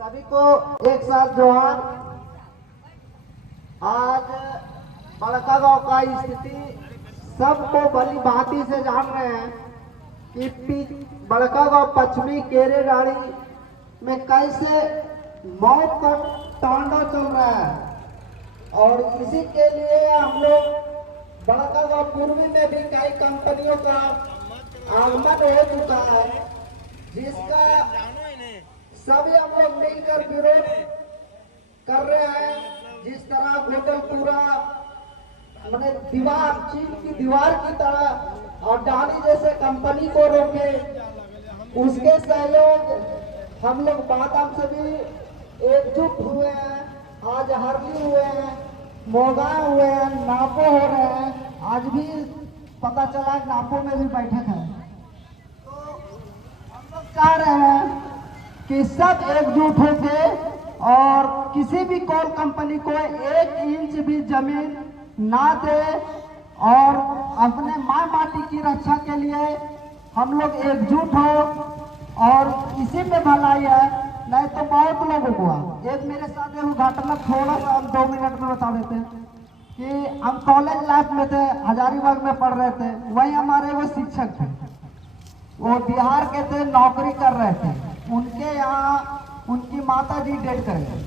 सभी को एक साथ जोहार। आज बड़कागांव का स्थिति सबको भली भांति से जान रहे हैं कि बड़कागांव पश्चिमी केरेडाड़ी में कैसे मौत का तांडव चल रहा है और इसी के लिए हम लोग बड़कागांव पूर्वी में भी कई कंपनियों का आगमन हो चुका है, जिसका सभी हम लोग मिलकर विरोध कर रहे हैं। जिस तरह गोटलपुरा मैंने दीवार चीन की दीवार की तरह और डाली जैसे कंपनी को रोके, उसके सहयोग हम लोग बादाम से भी एकजुट हुए हैं। आज हरली हुए हैं, मोगा हुए हैं, नापो हो रहे हैं। आज भी पता चला नापो में भी बैठक है। तो हम लोग चाह रहे हैं कि सब एकजुट होके और किसी भी कोल कंपनी को 1 इंच भी जमीन ना दे और अपने माँ माटी की रक्षा के लिए हम लोग एकजुट हो। और इसी में भलाई है, नहीं तो बहुत लोगों को एक मेरे साथ घटना थोड़ा सा हम 2 मिनट में बता देते हैं कि हम कॉलेज लाइफ में थे, हजारीबाग में पढ़ रहे थे। वहीं हमारे वो शिक्षक थे, वो बिहार के थे, नौकरी कर रहे थे। उनके यहाँ उनकी माता जी डेट कर गए।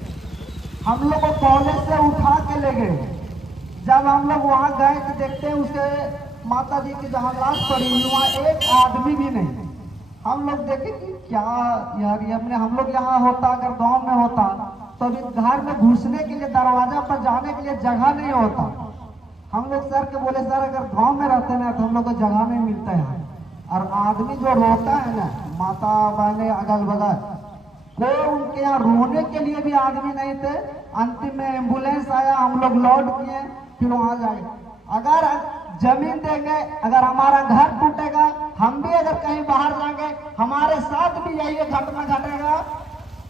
हम लोग को कॉलेज से उठा के ले गए। जब हम लोग वहाँ गए तो देखते हैं उसके माता जी की जहाँ लाश पड़ी हुई, वहाँ एक आदमी भी नहीं। हम लोग देखे कि क्या यार, ये अपने हम लोग यहाँ होता, अगर गांव में होता तो अभी घर में घुसने के लिए, दरवाजा पर जाने के लिए जगह नहीं होता। हम लोग सर के बोले, सर अगर गांव में रहते ना तो हम लोग को जगह नहीं मिलता है। और आदमी जो रोता है ना, माता बहने अगल बगल, कोई उनके यहाँ रोने के लिए भी आदमी नहीं थे। अंतिम में एम्बुलेंस आया, हम लोग लौट किए, फिर वहां जाए। अगर जमीन देंगे, अगर हमारा घर टूटेगा, हम भी अगर कहीं बाहर जाएंगे, हमारे साथ भी यही घटना घटेगा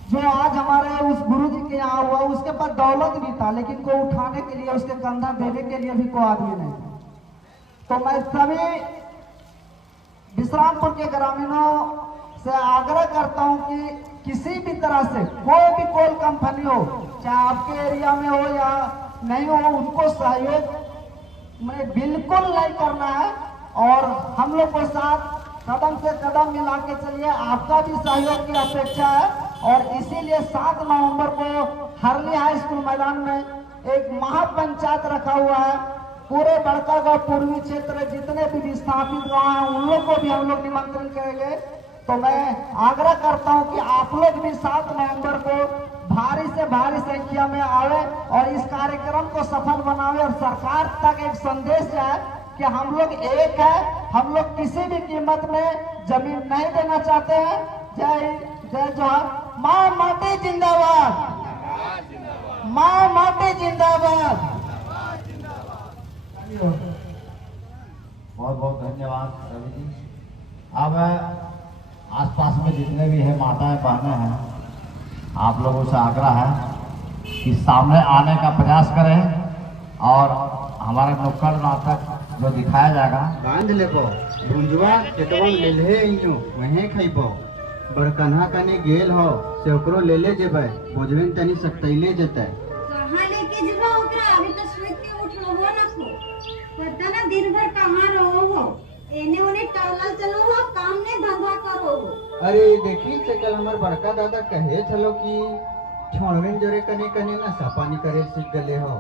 जो आज हमारे उस गुरुजी के यहाँ हुआ। उसके पास दौलत भी था, लेकिन को उठाने के लिए, उसके कंधा देने के लिए भी कोई आदमी नहीं। तो मैं सभी विश्रामपुर के ग्रामीणों से आग्रह करता हूं कि किसी भी तरह से कोई भी कोल कंपनी हो, चाहे आपके एरिया में हो या नहीं हो, उनको सहयोग में बिल्कुल नहीं करना है। और हम लोग को साथ कदम से कदम मिला के चलिए। आपका भी सहयोग की अपेक्षा है। और इसीलिए 7 नवंबर को हरली हाई स्कूल मैदान में एक महापंचायत रखा हुआ है। पूरे बड़कागांव पूर्वी क्षेत्र जितने भी विस्थापित गाँव हैं, उन लोग को भी हम लोग निमंत्रण करेंगे। तो मैं आग्रह करता हूं कि आप लोग भी 7 नवंबर को भारी से भारी संख्या में आवे और इस कार्यक्रम को सफल बनावे और सरकार तक एक संदेश जाए कि हम लोग एक है, हम लोग किसी भी कीमत में जमीन नहीं देना चाहते हैं। जय जय जोहार। माँ माटी जिंदाबाद, माँ माटी जिंदाबाद। बहुत बहुत धन्यवाद रवि जी। अब आसपास में जितने भी है माताएं बहनें हैं, आप लोगों से आग्रह है कि सामने आने का प्रयास करें और हमारा नुक्कड़ नाटक जो दिखाया जाएगा बांध लेबो भुंजवा केटवन लेले इनो वहे खइबो बड़कन्हा कने गेल हो से ओकरो ले जेबै बोझवेन तनी सकतैले जेतै। कहाँ लेके जेबो ओकरा? अभी तो सोच के उठलो हो ना को पता ना दिन भर कहाँ रहो हो, एने ओने टहलल चलो हो, काम ने धंधा करो हो। अरे देखी से कल हमर बड़का दादा कहे छलो कि छोड़वेन जोरे कने कने नशा पानी करे सीख गले हो।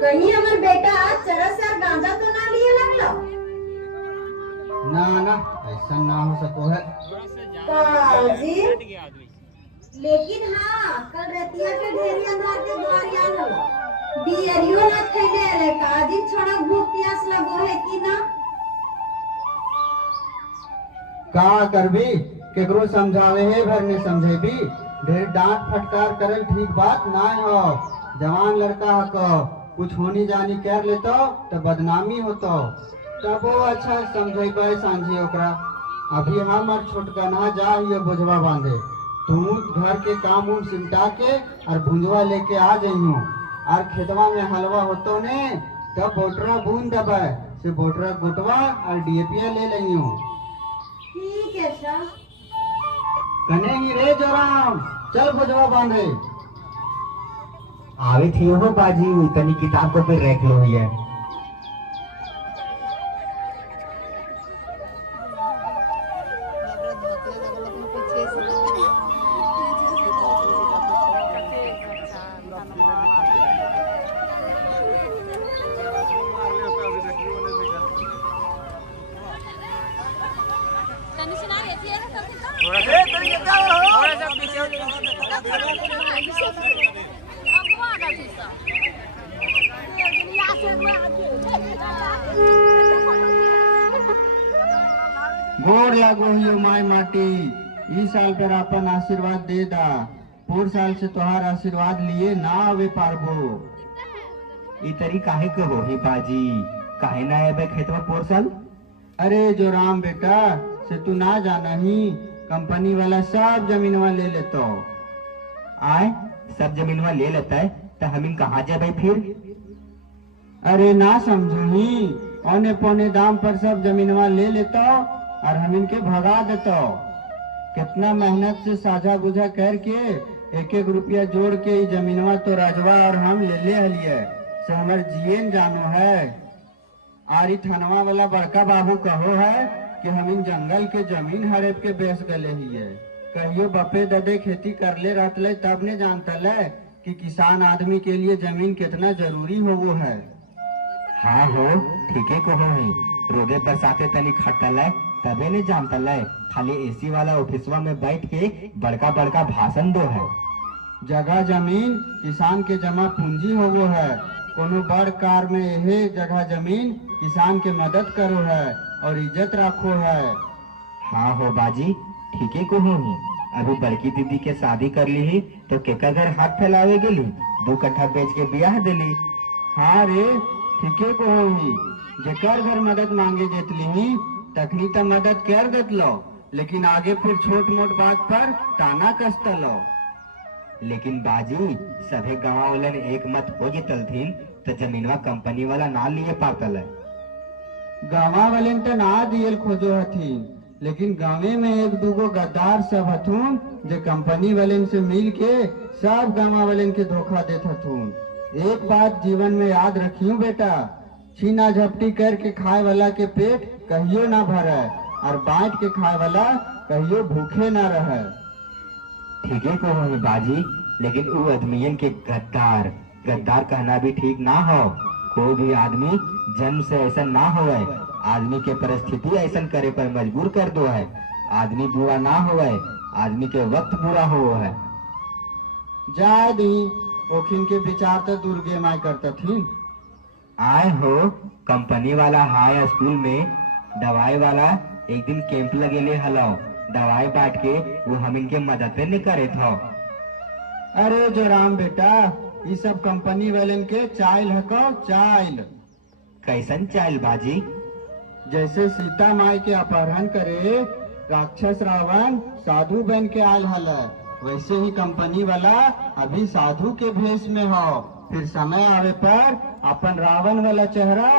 कहीं हमर बेटा चरस या गांजा तो ना लिए लगलो? ना ना ऐसा ना हो सको है काजी, लेकिन हाँ कल रतिया के ढेरी अंधार के द्वारिया हो बियरियो ना खैले रे काजी। छोड़ा भूख प्यास लगो है कि ना? का करबी केकरो समझावे है भर ने समझे भी ढेर डांट फटकार करल ठीक बात ना हो। जवान लड़का हको कुछ होनी जानी कर लेतो तो बदनामी होतो, तब वो अच्छा समझेबे सांझी ओकरा। अभी हमर छोटकना जा ये बोझवा बांधे, तू घर के काम उम सिमटा के और भुंजवा लेके आ जइयो। और खेतवा में हलवा होतो ने तब बोटरा बूंद दबे से बोटरा गोटवा और डीएपीया ले लियो। ठीक है सर। कने ही रे जोराम, चल भुजवा बांधे। आवे थी हो बाजी, तनी किताब को फिर रख लो है। गोड़ लागो हियो माय माटी, ई साल पर अपन आशीर्वाद दे दा। पूर साल से तोहार आशीर्वाद लिए ना आवे पारबो। ई तरी काहे के हो ही बाजी, काहे ना आबे खेतवा पोरसल? अरे जो राम बेटा से तू ना जाना ही, कंपनी वाला सब जमीनवा ले लेतो। आए सब जमीनवा ले लेता है तो हम कहाँ जाबे फिर? अरे ना समझू ही, औने पौने दाम पर सब जमीनवा ले लेतो और हम इनके भगा देतो। कितना मेहनत से साझा बुझा करके एक एक रुपया जोड़ के ई जमीनवा तो राजवा और हम ले हलिए से हमर जियन जानो है। और ई थनवा वाला बड़का बाबू कहो है कि हम इन जंगल के जमीन हड़प के बेच गले हिए। कहियो बपे ददे खेती करले रहतले तब ने जानतले कि किसान आदमी के लिए जमीन कितना जरूरी हो वो है। हाँ हो ठीके को हो ही, रोदे बरसाते तनी खटल है तबे ने जानतल है। खाली एसी वाला ऑफिसवा में बैठ के बड़का बड़का भाषण दो है। जगह जमीन किसान के जमा पूंजी हो वो है। कोनो बड़ कार में यही जगह जमीन किसान के मदद करो है और इज्जत रखो है। हाँ हो बाजी ठीके को हो ही। अभी बड़की दीदी के शादी कर ली ही तो केका घर हाथ फैलावे गेली, 2 कट्ठा बेच के ब्याह दिली। हाँ रे ठीके को हो ही, जेकर घर मदद मांगे जेतली ही तखनी तो मदद कर देत लो, लेकिन आगे फिर छोट मोट बात पर ताना कसता लो। लेकिन बाजी सभे गाँव वालन एक मत हो जितल थीन तो जमीनवा कंपनी वाला ना लिए पातल है। गाँवा वाले तो ना दियल खोजो हथीन, लेकिन गाँवे में एक दूगो गद्दार सब हथून जो कंपनी वाले से मिल के सब गाँवा वाले के धोखा देत हथून। एक बात जीवन में याद रखियो बेटा, छीना झपटी करके खाए वाला के पेट कहियो ना भरे और बांट के खाए वाला कहियो भूखे ना रहे। ठीके को हो बाजी, लेकिन वो आदमियन के गद्दार गद्दार कहना भी ठीक ना हो। कोई भी आदमी जन्म से ऐसा ना हो, आदमी के परिस्थिति ऐसा करे पर मजबूर कर दो है। आदमी बुरा ना हो, आदमी के वक्त बुरा हो है। जा दी ओखिन के विचार तो दुर्गे माय करता थी। आए हो कंपनी वाला हाई स्कूल में दवाई वाला एक दिन कैंप लगेले हलो, दवाई बांट के वो हम इनके मदद नहीं करे था। अरे जो राम बेटा ये सब कंपनी वाले के चाइल हको चाइल। कैसन चाइल बाजी? जैसे सीता माई के अपहरण करे राक्षस रावण साधु बन के आयल हल, वैसे ही कंपनी वाला अभी साधु के भेष में हो। फिर समय आवे पर अपन रावण वाला चेहरा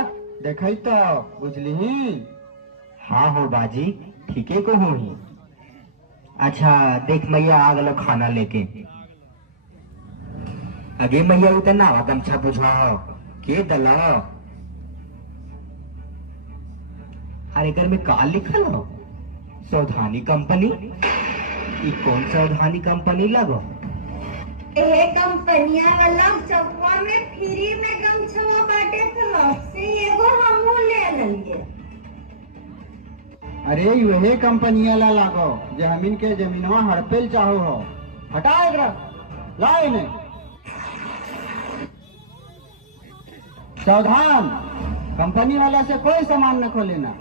देखई तो बुझली। हाँ हो बाजी ठीके को हो ही। अच्छा देख मैया आ गलो खाना लेके। अगे मैया उतना गमछा बुझाओ के दलाओ। अरे घर में का लिखल हो? सावधानी कंपनी। ई कौन सावधानी कंपनी लगो? ए कंपनिया वाला चौवा में फ्री में गमछवा बाटे तो से एगो हमहू ले लिए। अरे यही कंपनी वाला लागो जो हमीन के जमीनवा हड़पेल चाहो हो। हटा एकरा लाए ने। सावधान, कंपनी वाला से कोई सामान न खोलेना।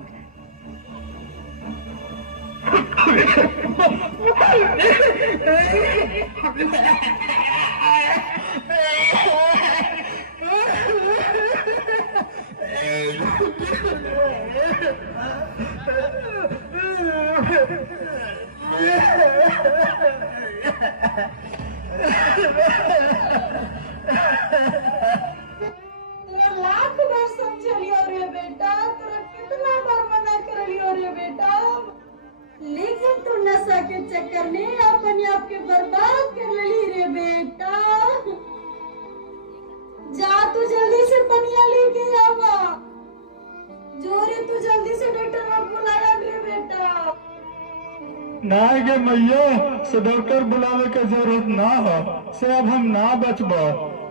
लाख बार समझलियो रे बेटा, तोरा कितना बार मना करलियो रे बेटा, लेकिन तू न नशा के चक्कर में अपने आप के बर्बाद कर ली रे बेटा। जा तू जल्दी से पनिया लेके आवा। जोरे तू जल्दी से डॉक्टर को बुलाया रे बेटा। ना गे मैया से डॉक्टर बुलावे के जरूरत ना हो से अब हम ना बचबो।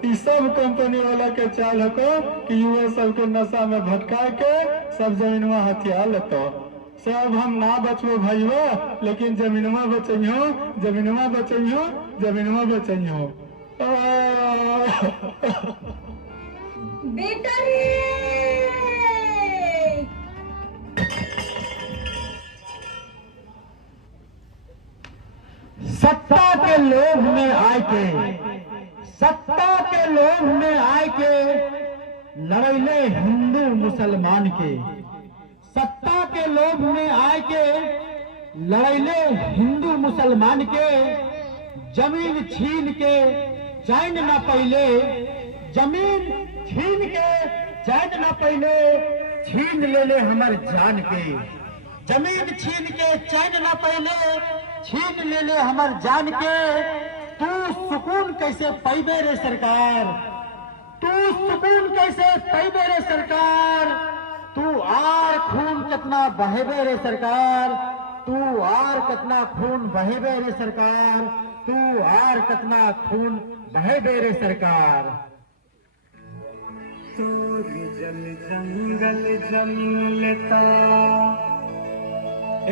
ई सब कंपनी वाला के चाल हको कि युवा सबके नशा में भटका के सब जमीनवा हथिया लेतो से अब हम ना बचबो भाईवा। लेकिन जमीनवा बचइयो, जमीनवा बचइयो, जमीनवा बचइयो। बेटा रे सत्ता के लोभ में आए के, सत्ता के लोभ में आए के लड़ैले हिंदू मुसलमान के, सत्ता के लोभ में आए के लड़ैले हिंदू मुसलमान के। जमीन छीन के चैन न पहले, जमीन छीन के चैन न पहले छीन ले ले हमर जान के। जमीन छीन के चैन न पहले छीन ले ले हमर जान के। तू सुकून कैसे पैबे रे सरकार, तू सुकून कैसे पैबे रे सरकार। तू आर खून कितना बहेबे रे सरकार, तू आर कितना खून बहेबे रे सरकार, तू आर कितना खून बहेबे रे सरकार। तोर जल जंगल जमीन लेता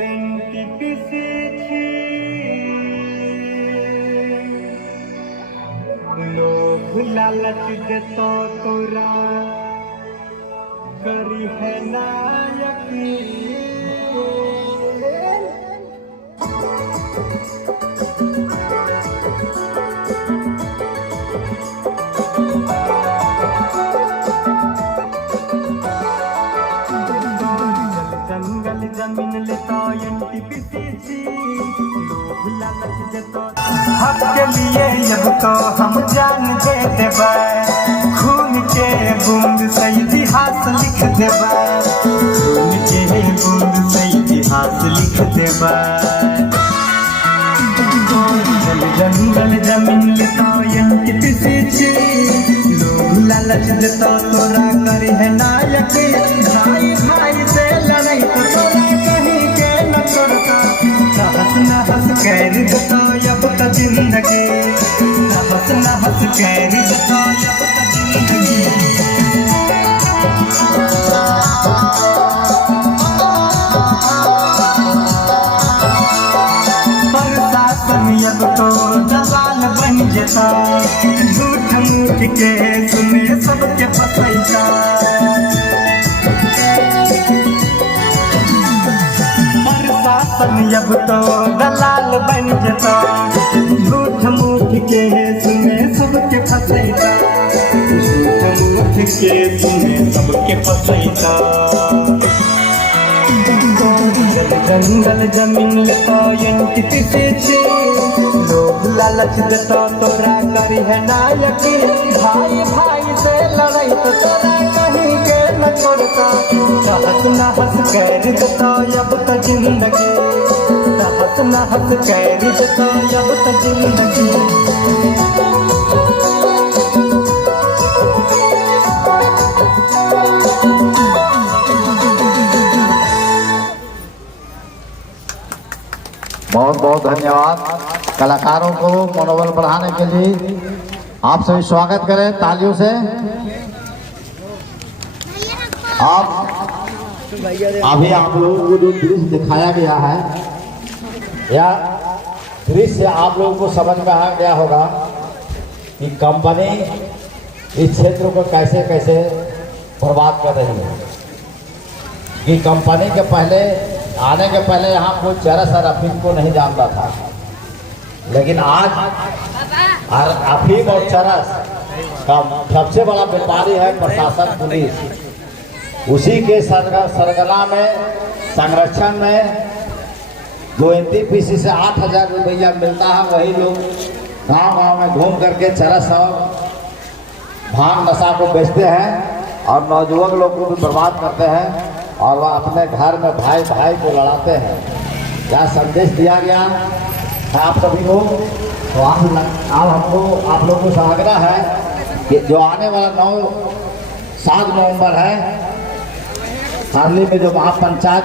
एनटीपीसी छी। लोभ लालच देतो तोरा करी है ना यकीन। जंगल जमीन लेता एनटीपीसी छी। लोभ लालच देतो हक के लिए अब तो हम जान दे देबा। खून के बूंद से इतिहास लिख देबा, खून के बूंद से इतिहास लिख देबा। जंगल जमीन लेता एनटीपीसी छी। लोभ लालच देता तोरा करे है नायक। भाई भाई से लड़ाई तो तोरा कहीं के न तोड़ता। हंस न हंस कर देता अब तक जिंदगी, हंस न हंस कर देता अब तक जिंदगी। अब तो दलाल बन जता। झूठ मूठ के सुने सबके फसैता। प्रशासन अब तो दलाल बन जता। झूठ मूठ के सुने सबके फसैता। झूठ मूठ के सुने सबके फसैता। जंगल जमीन लेता एनटीपीसी छी। लोभ लालच देता तोरा करी है नायक। भाई भाई से लड़ाई तो तोरा कहीं के न छोड़ता। हंस न हंस कर देता अब तक जिंदगी, हंस न हंस कर देता अब तक जिंदगी। बहुत बहुत धन्यवाद कलाकारों को मनोबल बढ़ाने के लिए। आप सभी स्वागत करें तालियों से। आप अभी आप लोगों को जो दृश्य दिखाया गया है, यह दृश्य आप लोगों को समझ में आ गया होगा कि कंपनी इस क्षेत्र को कैसे कैसे बर्बाद कर रही है। कि कंपनी के पहले आने के पहले यहाँ कोई चरस और अफीम को नहीं जानता था, लेकिन आज अफीम और चरस का सबसे बड़ा व्यापारी है प्रशासन, पुलिस। उसी के सरगना में संरक्षण में जो एनटीपीसी से 8,000 रुपया मिलता है, वही लोग गांव-गांव में घूम करके चरस और भांग नशा को बेचते हैं और नौजवान लोग को भी बर्बाद करते हैं और वह अपने घर में भाई भाई को लड़ाते हैं। यह संदेश दिया गया है आप सभी को। तो आप लोगों से आग्रह है कि जो आने वाला 7 नवंबर है हाल ही में जो महापंचायत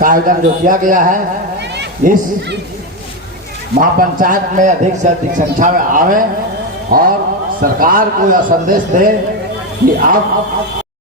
का आयोजन जो किया गया है, इस महापंचायत में अधिक से अधिक संख्या में आवे और सरकार को यह संदेश दे कि आप